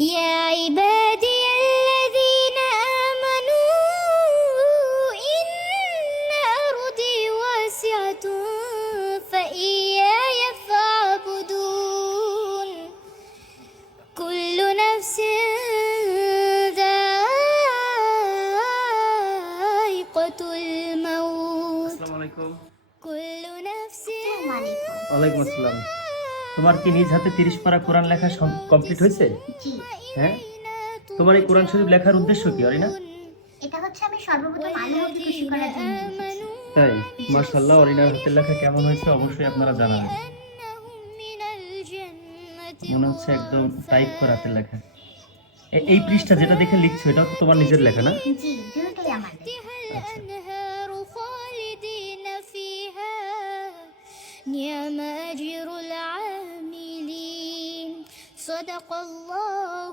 يا عبادي الذين آمنوا إن أرضي واسعة فإياي فاعبدون كل نفس ذائقة الموت আসসালামু আলাইকুম। كل نفس ওয়ালাইকুম আসসালাম। তোমার কি নিজ হাতে 30 পারা কোরআন লেখা কমপ্লিট হয়েছে? জি, হ্যাঁ। তোমার এই কোরআন শরীফ লেখার উদ্দেশ্য কি অরিনা? এটা হচ্ছে আমি সর্বপ্রথম আল্লাহকে খুশি করার জন্য লিখেছি। তাই মাশাআল্লাহ, অরিনার হাতের লেখা কেমন হয়েছে অবশ্যই আপনারা জানাবেন। মনে হচ্ছে একদম টাইপ করা হাতের লেখা। এই পৃষ্ঠা যেটা দেখে লিখছো এটা তো তোমার নিজের লেখা না? জি, দুটোই আমার লেখা। الأنهار خالدين فيها نعم أجر العاملين صدق الله